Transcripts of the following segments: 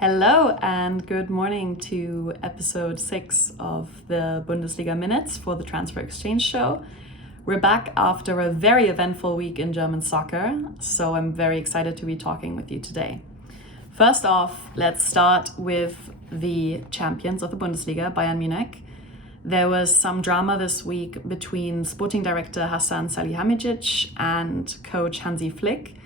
Hello and good morning to episode 6 of the Bundesliga Minutes for the Transfer Exchange Show. We're back after a very eventful week in German soccer, so I'm very excited to be talking with you today. First off, let's start with the champions of the Bundesliga, Bayern Munich. There was some drama this week between sporting director Hasan Salihamidzic and coach Hansi Flick.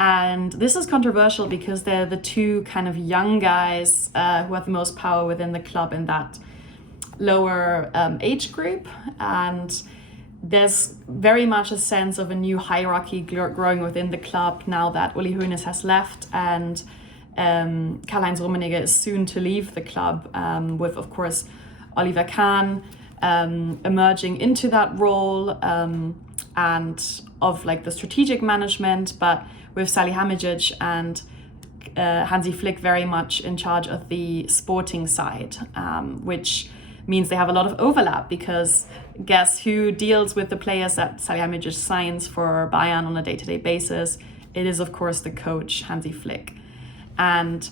And this is controversial because they're the two kind of young guys who have the most power within the club in that lower age group. And there's very much a sense of a new hierarchy growing within the club now that Uli Hoeneß has left and Karl-Heinz Rummenigge is soon to leave the club, with, of course, Oliver Kahn emerging into that role and of like the strategic management, but with Salihamidzic and Hansi Flick very much in charge of the sporting side, which means they have a lot of overlap because guess who deals with the players that Salihamidzic signs for Bayern on a day-to-day basis? It is, of course, the coach, Hansi Flick. And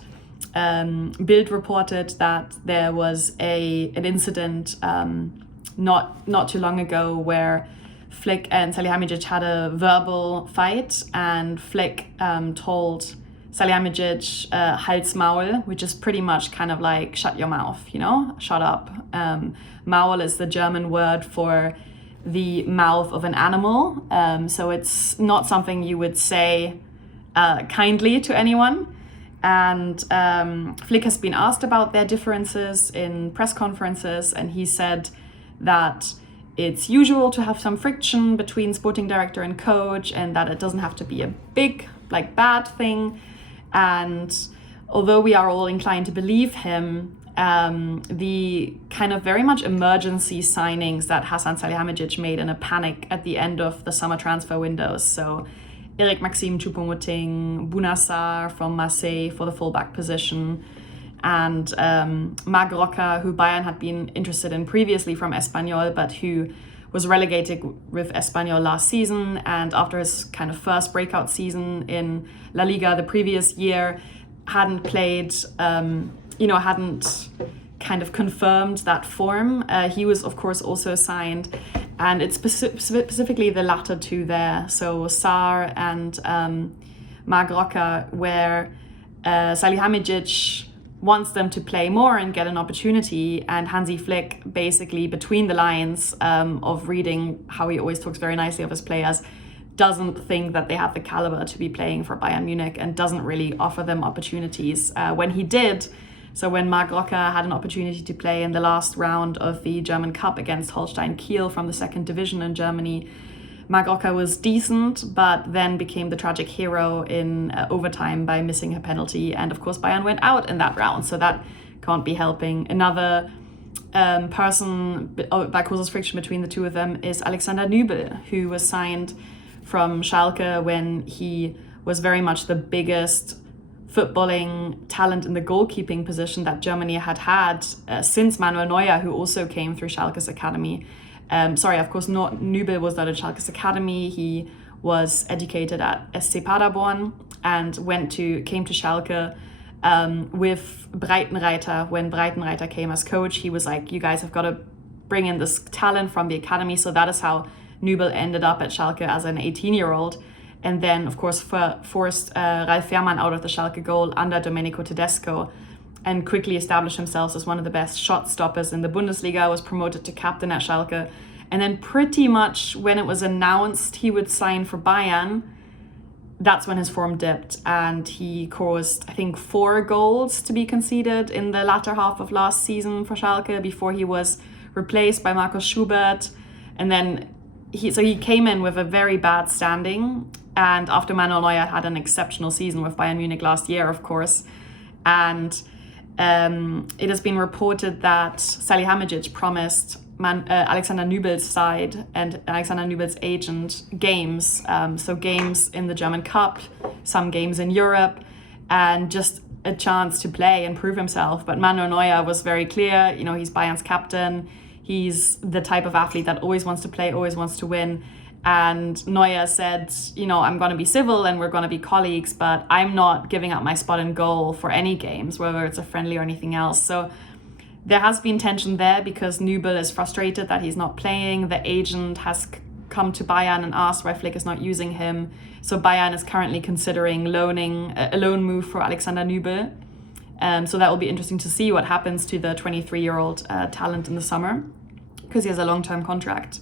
Bild reported that there was an incident not too long ago where Flick and Salihamidzic had a verbal fight, and Flick told Salihamidzic Hals Maul, which is pretty much kind of like shut your mouth, shut up. Maul is the German word for the mouth of an animal, so it's not something you would say kindly to anyone. And Flick has been asked about their differences in press conferences, and he said that it's usual to have some friction between sporting director and coach, and that it doesn't have to be a big, bad thing. And although we are all inclined to believe him, the kind of very much emergency signings that Hasan Salihamidzic made in a panic at the end of the summer transfer windows, so Eric Maxim Choupo-Moting, Bouna Sarr from Marseille for the fullback position, and Marc Roca, who Bayern had been interested in previously from Espanyol, but who was relegated with Espanyol last season. And after his kind of first breakout season in La Liga the previous year, hadn't played, hadn't kind of confirmed that form. He was, of course, also signed. And it's specifically the latter two there, so Sarr and Marc Roca, where Salihamidzic wants them to play more and get an opportunity, and Hansi Flick, basically between the lines of reading how he always talks very nicely of his players, doesn't think that they have the caliber to be playing for Bayern Munich and doesn't really offer them opportunities. When he did, so when Marc Roca had an opportunity to play in the last round of the German Cup against Holstein Kiel from the second division in Germany, Marc Roca was decent, but then became the tragic hero in overtime by missing a penalty. And of course, Bayern went out in that round, so that can't be helping. Another person that causes friction between the two of them is Alexander Nübel, who was signed from Schalke when he was very much the biggest footballing talent in the goalkeeping position that Germany had since Manuel Neuer, who also came through Schalke's academy. Of course, Nübel was not at Schalke's academy. He was educated at SC Paderborn and came to Schalke with Breitenreiter. When Breitenreiter came as coach, he was like, you guys have got to bring in this talent from the academy. So that is how Nübel ended up at Schalke as an 18-year-old. And then, of course, forced Ralf Fährmann out of the Schalke goal under Domenico Tedesco, and quickly established himself as one of the best shot stoppers in the Bundesliga, was promoted to captain at Schalke. And then pretty much when it was announced he would sign for Bayern, that's when his form dipped. And he caused, I think, 4 goals to be conceded in the latter half of last season for Schalke before he was replaced by Markus Schubert. And then he came in with a very bad standing. And after Manuel Neuer had an exceptional season with Bayern Munich last year, of course. And it has been reported that Salihamidzic promised Alexander Nübel's side and Alexander Nübel's agent games, so games in the German Cup, some games in Europe, and just a chance to play and prove himself. But Manuel Neuer was very clear, he's Bayern's captain, he's the type of athlete that always wants to play, always wants to win, And Neuer said, I'm going to be civil and we're going to be colleagues, but I'm not giving up my spot in goal for any games, whether it's a friendly or anything else. So there has been tension there because Nübel is frustrated that he's not playing. The agent has come to Bayern and asked why Flick is not using him. So Bayern is currently considering a loan move for Alexander Nübel. So that will be interesting to see what happens to the 23-year-old talent in the summer, because he has a long-term contract.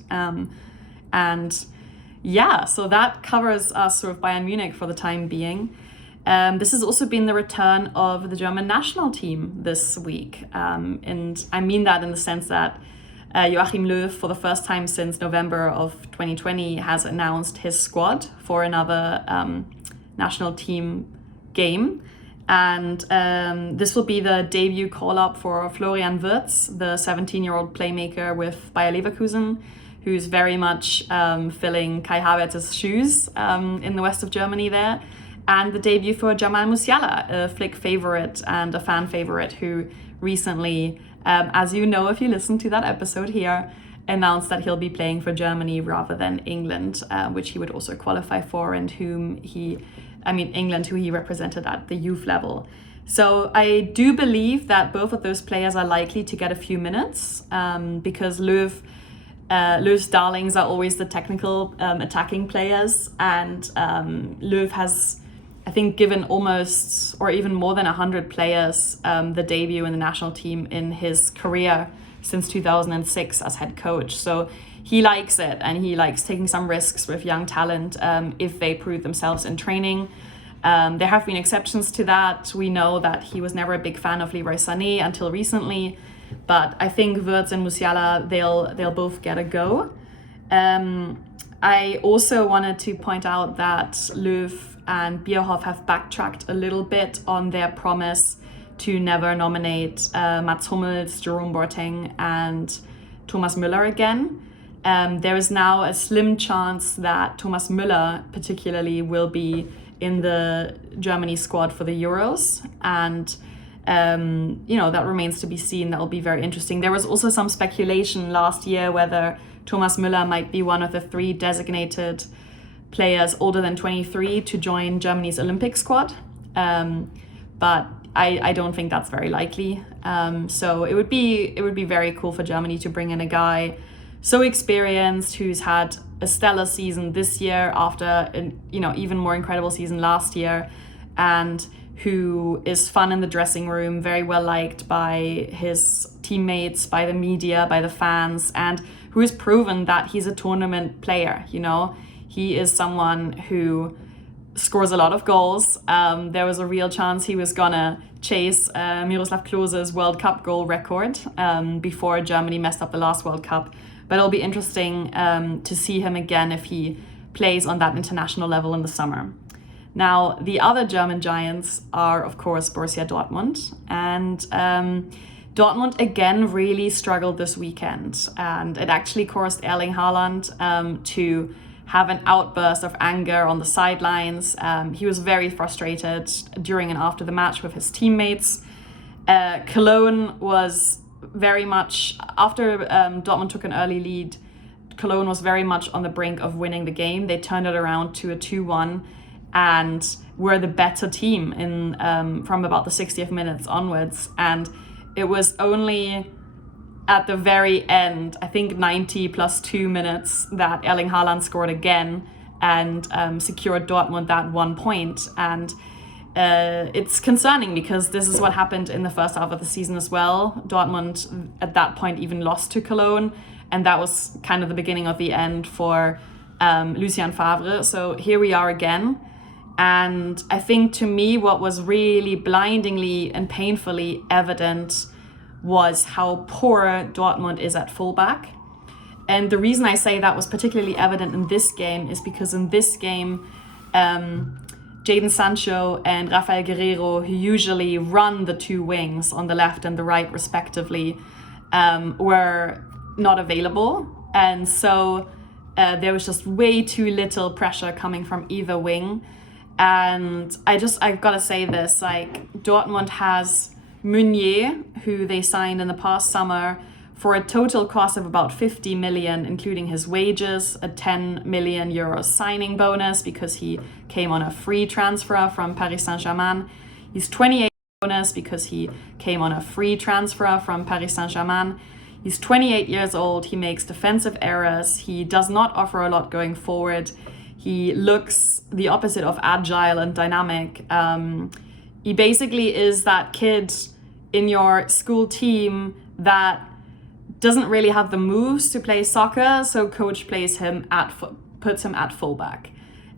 So that covers us sort of Bayern Munich for the time being. This has also been the return of the German national team this week. And I mean that in the sense that Joachim Löw, for the first time since November of 2020, has announced his squad for another national team game. And this will be the debut call-up for Florian Wirtz, the 17-year-old playmaker with Bayer Leverkusen, who's very much filling Kai Havertz's shoes in the west of Germany there. And the debut for Jamal Musiala, a Flick favorite and a fan favorite who recently, as you know if you listen to that episode here, announced that he'll be playing for Germany rather than England, which he would also qualify for, and England, who he represented at the youth level. So I do believe that both of those players are likely to get a few minutes because Löw's darlings are always the technical attacking players, and Löw has, I think, given almost or even more than 100 players the debut in the national team in his career since 2006 as head coach. So he likes it, and he likes taking some risks with young talent if they prove themselves in training. There have been exceptions to that. We know that he was never a big fan of Leroy Sané until recently, but I think Wirtz and Musiala, they'll both get a go. I also wanted to point out that Löw and Bierhoff have backtracked a little bit on their promise to never nominate Mats Hummels, Jerome Boateng and Thomas Müller again. There is now a slim chance that Thomas Müller particularly will be in the Germany squad for the Euros, and that remains to be seen. That will be very interesting. There was also some speculation last year whether Thomas Müller might be one of the 3 designated players older than 23 to join Germany's Olympic squad, but I don't think that's very likely. So it would be very cool for Germany to bring in a guy so experienced, who's had a stellar season this year after an even more incredible season last year, and who is fun in the dressing room, very well liked by his teammates, by the media, by the fans, and who has proven that he's a tournament player. He is someone who scores a lot of goals. There was a real chance he was gonna chase Miroslav Klose's World Cup goal record before Germany messed up the last World Cup. But it'll be interesting to see him again if he plays on that international level in the summer. Now, the other German giants are, of course, Borussia Dortmund. And Dortmund, again, really struggled this weekend. And it actually caused Erling Haaland to have an outburst of anger on the sidelines. He was very frustrated during and after the match with his teammates. Cologne was very much, after Dortmund took an early lead, Cologne was very much on the brink of winning the game. They turned it around to a 2-1 and were the better team in from about the 60th minutes onwards. And it was only at the very end, I think 90 plus 2 minutes, that Erling Haaland scored again and secured Dortmund that 1 point. And it's concerning because this is what happened in the first half of the season as well. Dortmund at that point even lost to Cologne, and that was kind of the beginning of the end for Lucien Favre. So here we are again. And I think, to me, what was really blindingly and painfully evident was how poor Dortmund is at fullback. And the reason I say that was particularly evident in this game is because in this game, Jadon Sancho and Rafael Guerreiro, who usually run the 2 wings on the left and the right respectively, were not available. And so there was just way too little pressure coming from either wing. And I've got to say this, Dortmund has Meunier, who they signed in the past summer for a total cost of about 50 million, including his wages, a 10 million euro signing bonus because he came on a free transfer from Paris Saint-Germain. He's 28 bonus because he came on a free transfer from Paris Saint-Germain. He's 28 years old. He makes defensive errors. He does not offer a lot going forward. He looks the opposite of agile and dynamic. He basically is that kid in your school team that doesn't really have the moves to play soccer, so coach puts him at fullback.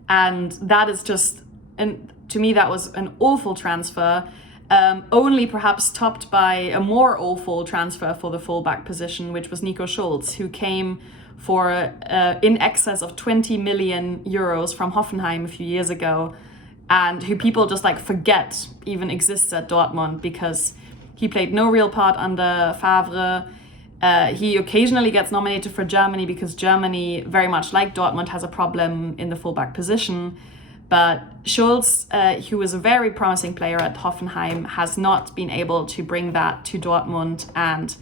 And that is just, and to me, that was an awful transfer. Only perhaps topped by a more awful transfer for the fullback position, which was Nico Schulz, who came for in excess of 20 million euros from Hoffenheim a few years ago, and who people just like forget even exists at Dortmund because he played no real part under Favre. He occasionally gets nominated for Germany because Germany, very much like Dortmund, has a problem in the fullback position. But Schulz, who was a very promising player at Hoffenheim, has not been able to bring that to Dortmund, and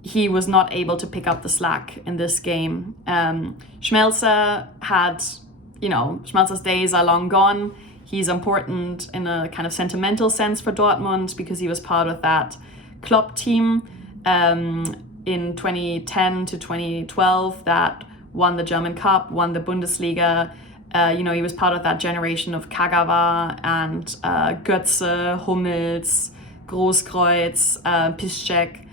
he was not able to pick up the slack in this game. Schmelzer Schmelzer's days are long gone. He's important in a kind of sentimental sense for Dortmund because he was part of that Klopp team in 2010 to 2012 that won the German Cup, won the Bundesliga. He was part of that generation of Kagawa and Götze, Hummels, Großkreuz, Piszczek.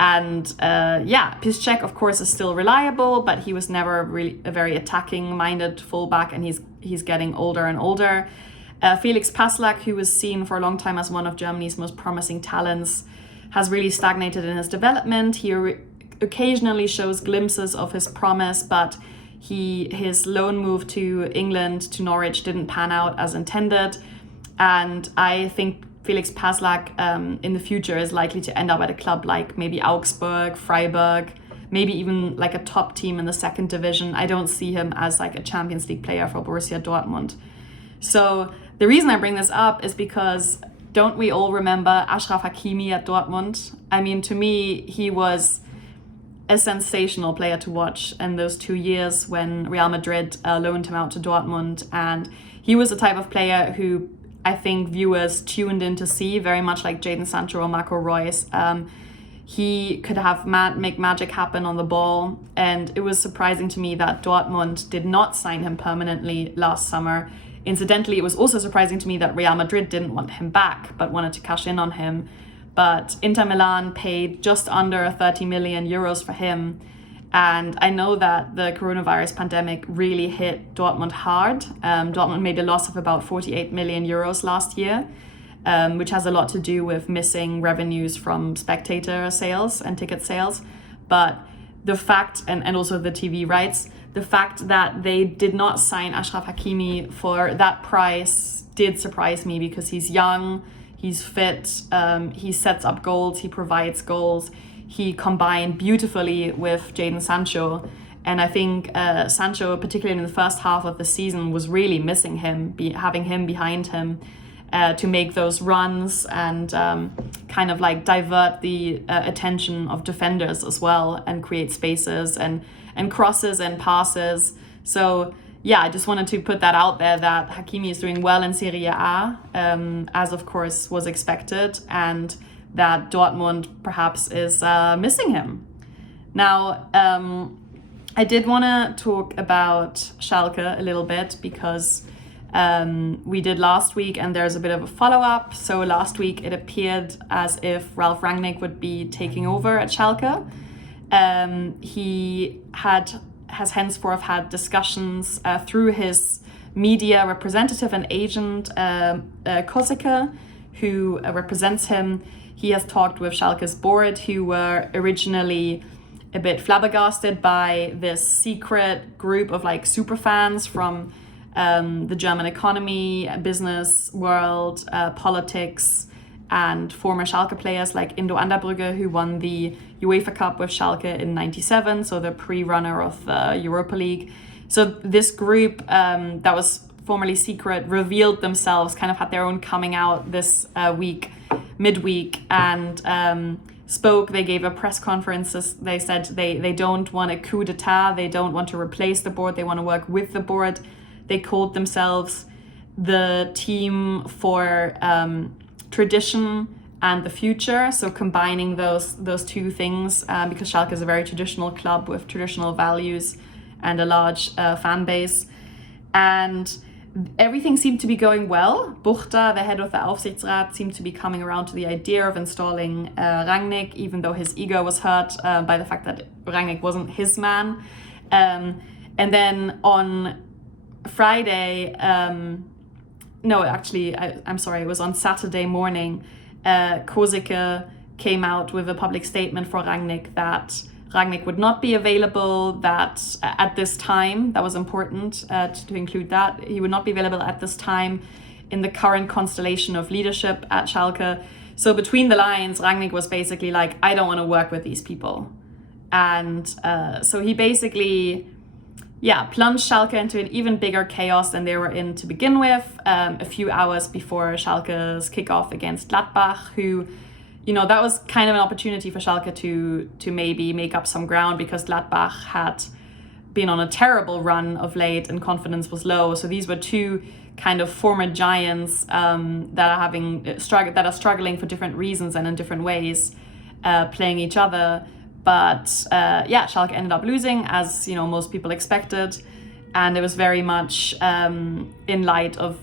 And Piszczek, of course, is still reliable, but he was never really a very attacking-minded fullback, and he's getting older and older. Felix Passlack, who was seen for a long time as one of Germany's most promising talents, has really stagnated in his development. He occasionally shows glimpses of his promise, but his loan move to England, to Norwich, didn't pan out as intended. And I think Felix Passlack in the future is likely to end up at a club like maybe Augsburg, Freiburg, maybe even like a top team in the second division. I don't see him as like a Champions League player for Borussia Dortmund. So the reason I bring this up is because don't we all remember Achraf Hakimi at Dortmund? I mean, to me, he was a sensational player to watch in those 2 years when Real Madrid loaned him out to Dortmund. And he was the type of player who I think viewers tuned in to see, very much like Jadon Sancho or Marco Reus. He could have make magic happen on the ball. And it was surprising to me that Dortmund did not sign him permanently last summer. Incidentally, it was also surprising to me that Real Madrid didn't want him back, but wanted to cash in on him. But Inter Milan paid just under 30 million euros for him. And I know that the coronavirus pandemic really hit Dortmund hard. Dortmund made a loss of about 48 million euros last year, which has a lot to do with missing revenues from spectator sales and ticket sales. But the fact, and also the TV rights, the fact that they did not sign Achraf Hakimi for that price did surprise me because he's young, he's fit, he sets up goals, he provides goals. He combined beautifully with Jadon Sancho. And I think Sancho, particularly in the first half of the season, was really missing him, having him behind him to make those runs and kind of like divert the attention of defenders as well and create spaces and crosses and passes. So yeah, I just wanted to put that out there that Hakimi is doing well in Serie A, as of course was expected, and that Dortmund perhaps is missing him. Now, I did want to talk about Schalke a little bit because we did last week and there's a bit of a follow-up. So last week it appeared as if Ralf Rangnick would be taking over at Schalke. He has henceforth had discussions through his media representative and agent, Kosicke, who represents him. He has talked with Schalke's board, who were originally a bit flabbergasted by this secret group of like super fans from the German economy, business world, politics, and former Schalke players like Indo Anderbrügge, who won the UEFA Cup with Schalke in '97, so the pre-runner of the Europa League. So this group that was formerly secret revealed themselves, kind of had their own coming out this midweek, and spoke. They gave a press conference. They said they don't want a coup d'etat. They don't want to replace the board. They want to work with the board. They called themselves the team for tradition and the future. So combining those two things, because Schalke is a very traditional club with traditional values and a large fan base. And everything seemed to be going well. Buchta, the head of the Aufsichtsrat, seemed to be coming around to the idea of installing Rangnick, even though his ego was hurt by the fact that Rangnick wasn't his man. And then on Friday, I'm sorry, it was on Saturday morning, Kosicke came out with a public statement for Rangnick that Rangnick would not be available, that at this time, that was important to include that, he would not be available at this time in the current constellation of leadership at Schalke. So between the lines, Rangnick was basically like, I don't want to work with these people. And so he basically, plunged Schalke into an even bigger chaos than they were in to begin with, a few hours before Schalke's kickoff against Gladbach, who, that was kind of an opportunity for Schalke to maybe make up some ground, because Gladbach had been on a terrible run of late and confidence was low. So these were two kind of former giants that are struggling for different reasons and in different ways, playing each other. But Schalke ended up losing, as most people expected, and it was very much in light of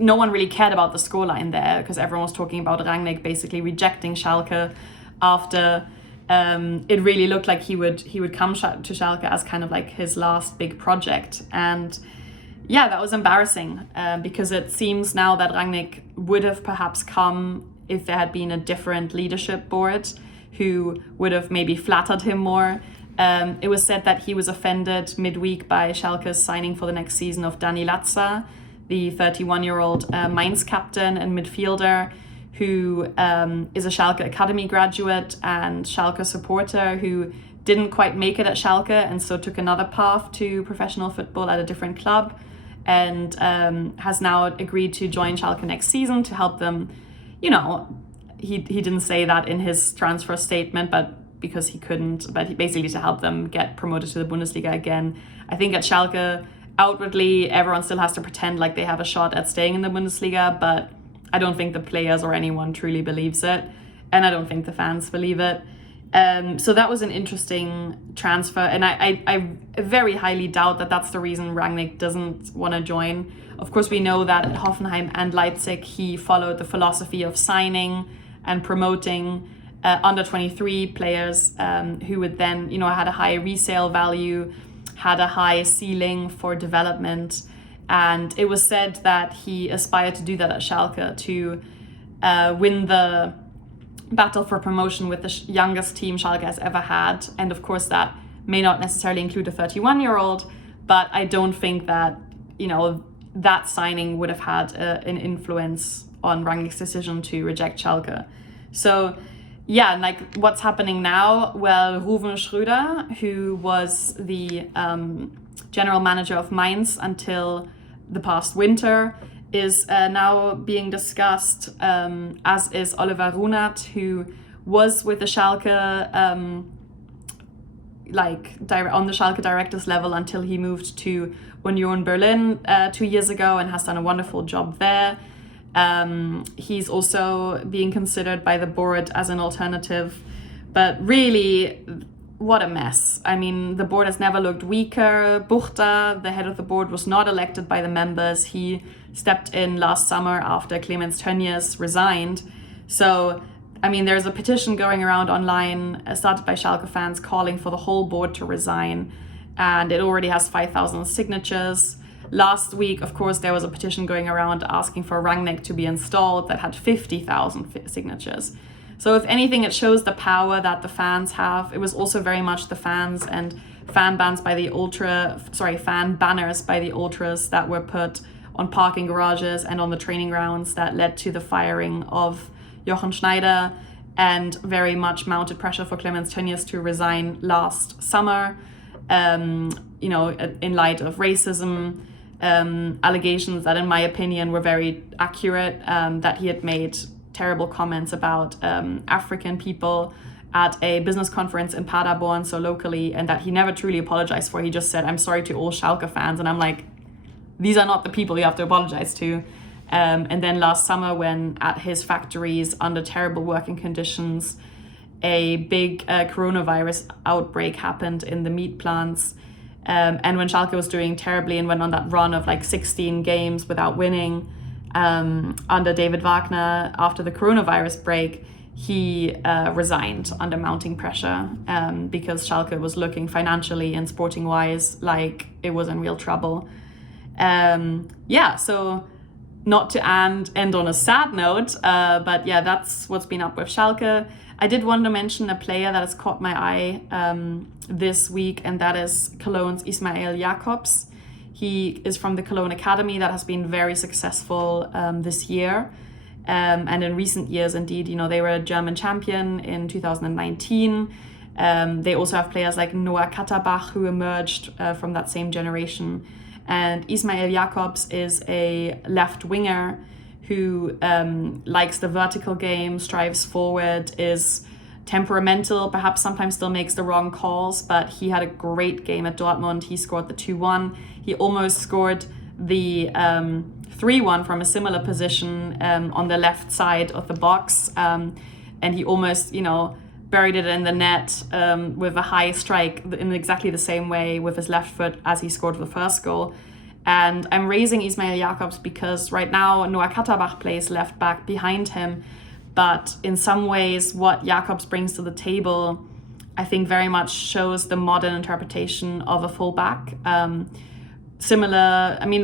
no one really cared about the scoreline there, because everyone was talking about Rangnick basically rejecting Schalke after it really looked like he would come to Schalke as kind of like his last big project. And that was embarrassing, because it seems now that Rangnick would have perhaps come if there had been a different leadership board who would have maybe flattered him more. It was said that he was offended midweek by Schalke's signing for the next season of Dani Latza, the 31-year-old Mainz captain and midfielder, who is a Schalke Academy graduate and Schalke supporter who didn't quite make it at Schalke and so took another path to professional football at a different club, and has now agreed to join Schalke next season to help them. He didn't say that in his transfer statement, but because he couldn't, but basically to help them get promoted to the Bundesliga again. I think at Schalke, outwardly, everyone still has to pretend like they have a shot at staying in the Bundesliga, but I don't think the players or anyone truly believes it, and I don't think the fans believe it. So that was an interesting transfer, and I very highly doubt that that's the reason Rangnick doesn't want to join. Of course, we know that at Hoffenheim and Leipzig, he followed the philosophy of signing and promoting under 23 players who would then, had a high resale value, had a high ceiling for development. And it was said that he aspired to do that at Schalke, to win the battle for promotion with the youngest team Schalke has ever had. And of course, that may not necessarily include a 31-year-old, but I don't think that, that signing would have had an influence on Rangnick's decision to reject Schalke. So like what's happening now? Well, Ruven Schröder, who was the general manager of Mainz until the past winter, is now being discussed, as is Oliver Runert, who was with the Schalke, on the Schalke directors level until he moved to Union Berlin 2 years ago and has done a wonderful job there. He's also being considered by the board as an alternative, but really, what a mess. I mean, the board has never looked weaker. Buchta, the head of the board, was not elected by the members. He stepped in last summer after Clemens Tönnies resigned. So, I mean, there's a petition going around online started by Schalke fans calling for the whole board to resign, and it already has 5,000 signatures. Last week, of course, there was a petition going around asking for Rangnick to be installed that had 50,000 signatures. So if anything, it shows the power that the fans have. It was also very much the fans and fan banners by the ultras that were put on parking garages and on the training grounds that led to the firing of Jochen Schneider, and very much mounted pressure for Clemens Tönnies to resign last summer, in light of racism, allegations that, in my opinion, were very accurate, that he had made terrible comments about African people at a business conference in Paderborn, so locally, and that he never truly apologized for. He just said, "I'm sorry to all Schalke fans." And I'm like, these are not the people you have to apologize to. And then last summer, when at his factories under terrible working conditions, a big coronavirus outbreak happened in the meat plants. And when Schalke was doing terribly and went on that run of like 16 games without winning under David Wagner after the coronavirus break, he resigned under mounting pressure because Schalke was looking financially and sporting-wise like it was in real trouble. So not to end on a sad note, but yeah, that's what's been up with Schalke. I did want to mention a player that has caught my eye this week, and that is Cologne's Ismail Jakobs. He is from the Cologne Academy that has been very successful this year. And in recent years, indeed, they were a German champion in 2019. They also have players like Noah Katterbach who emerged from that same generation. And Ismail Jakobs is a left winger who likes the vertical game, strives forward, is temperamental, perhaps sometimes still makes the wrong calls, but he had a great game at Dortmund. He scored the 2-1. He almost scored the 3-1 from a similar position on the left side of the box. And he almost, buried it in the net with a high strike in exactly the same way with his left foot as he scored the first goal. And I'm raising Ismail Jakobs because right now Noah Katterbach plays left back behind him. But in some ways, what Jakobs brings to the table, I think very much shows the modern interpretation of a fullback.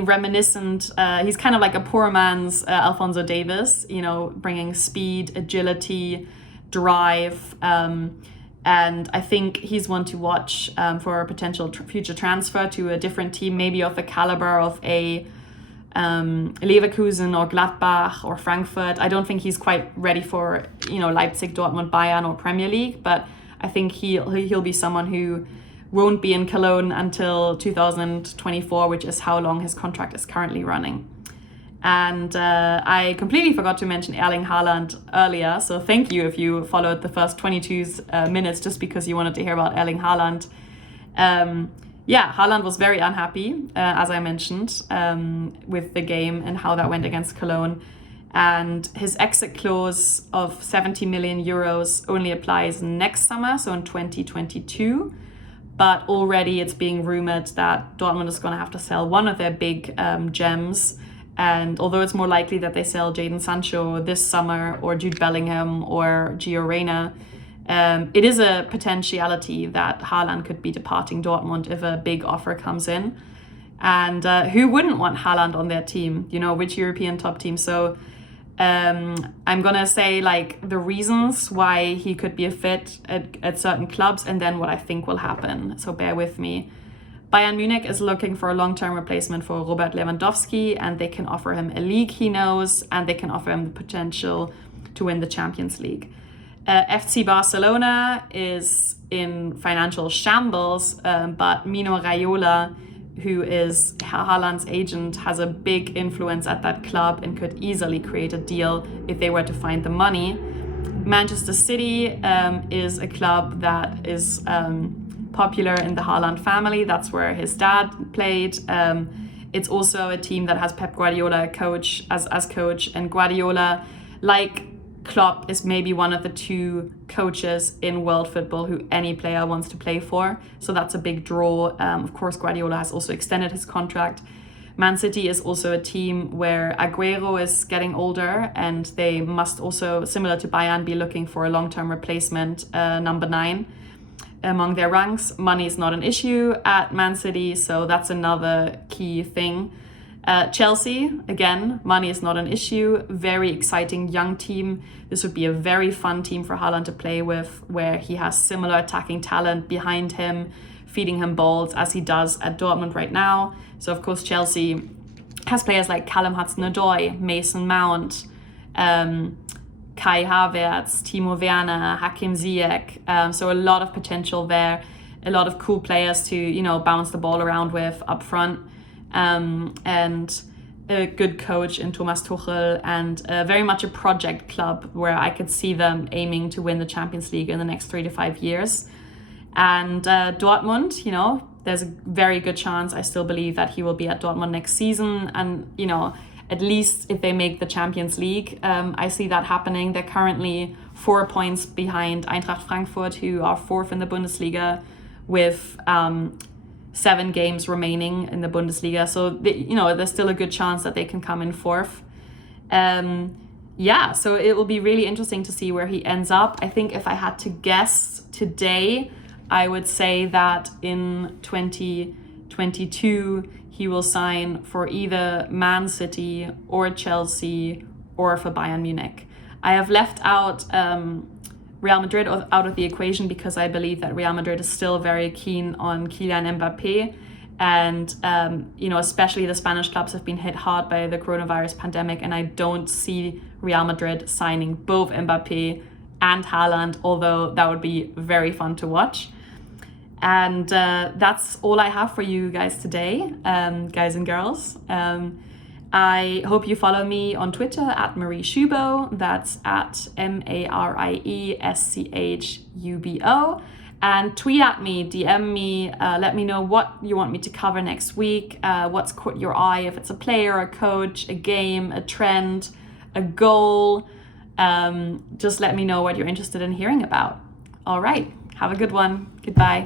Reminiscent. He's kind of like a poor man's Alphonso Davies, bringing speed, agility, drive. And I think he's one to watch for a potential future transfer to a different team, maybe of the caliber of a Leverkusen or Gladbach or Frankfurt. I don't think he's quite ready for, Leipzig, Dortmund, Bayern or Premier League, but I think he'll be someone who won't be in Cologne until 2024, which is how long his contract is currently running. And I completely forgot to mention Erling Haaland earlier, so thank you if you followed the first 22 minutes just because you wanted to hear about Erling Haaland. Haaland was very unhappy, as I mentioned, with the game and how that went against Cologne. And his exit clause of 70 million euros only applies next summer, so in 2022. But already it's being rumored that Dortmund is going to have to sell one of their big gems. And although it's more likely that they sell Jadon Sancho this summer or Jude Bellingham or Gio Reyna, it is a potentiality that Haaland could be departing Dortmund if a big offer comes in. And who wouldn't want Haaland on their team? Which European top team? So I'm going to say the reasons why he could be a fit at certain clubs and then what I think will happen. So bear with me. Bayern Munich is looking for a long-term replacement for Robert Lewandowski, and they can offer him a league he knows, and they can offer him the potential to win the Champions League. FC Barcelona is in financial shambles, but Mino Raiola, who is Haaland's agent, has a big influence at that club and could easily create a deal if they were to find the money. Manchester City is a club that is popular in the Haaland family. That's where his dad played. It's also a team that has Pep Guardiola as coach, and Guardiola, like Klopp, is maybe one of the two coaches in world football who any player wants to play for. So that's a big draw. Of course, Guardiola has also extended his contract. Man City is also a team where Aguero is getting older, and they must also, similar to Bayern, be looking for a long-term replacement, number 9. Among their ranks, money is not an issue at Man City, so that's another key thing. Chelsea, again, money is not an issue. Very exciting young team. This would be a very fun team for Haaland to play with, where he has similar attacking talent behind him, feeding him balls as he does at Dortmund right now. So, of course, Chelsea has players like Callum Hudson-Odoi, Mason Mount, Kai Havertz, Timo Werner, Hakim Ziyech. So a lot of potential there, a lot of cool players to, bounce the ball around with up front. And a good coach in Thomas Tuchel, and very much a project club where I could see them aiming to win the Champions League in the next 3 to 5 years. And Dortmund, you know, there's a very good chance, I still believe, that he will be at Dortmund next season. And, you know, at least if they make the Champions League, I see that happening. They're currently 4 points behind Eintracht Frankfurt, who are 4th in the Bundesliga with 7 games remaining in the Bundesliga. So, you know, there's still a good chance that they can come in 4th. Yeah, so it will be really interesting to see where he ends up. I think if I had to guess today, I would say that in 2022, he will sign for either Man City or Chelsea or for Bayern Munich. I have left out Real Madrid out of the equation because I believe that Real Madrid is still very keen on Kylian Mbappé. And, you know, especially the Spanish clubs have been hit hard by the coronavirus pandemic. And I don't see Real Madrid signing both Mbappé and Haaland, although that would be very fun to watch. And that's all I have for you guys today, guys and girls. I hope you follow me on Twitter at Marie Schubo. That's at MarieSchubo. And tweet at me, DM me, let me know what you want me to cover next week, what's caught your eye, if it's a player, a coach, a game, a trend, a goal. Just let me know what you're interested in hearing about. All right, have a good one. Goodbye.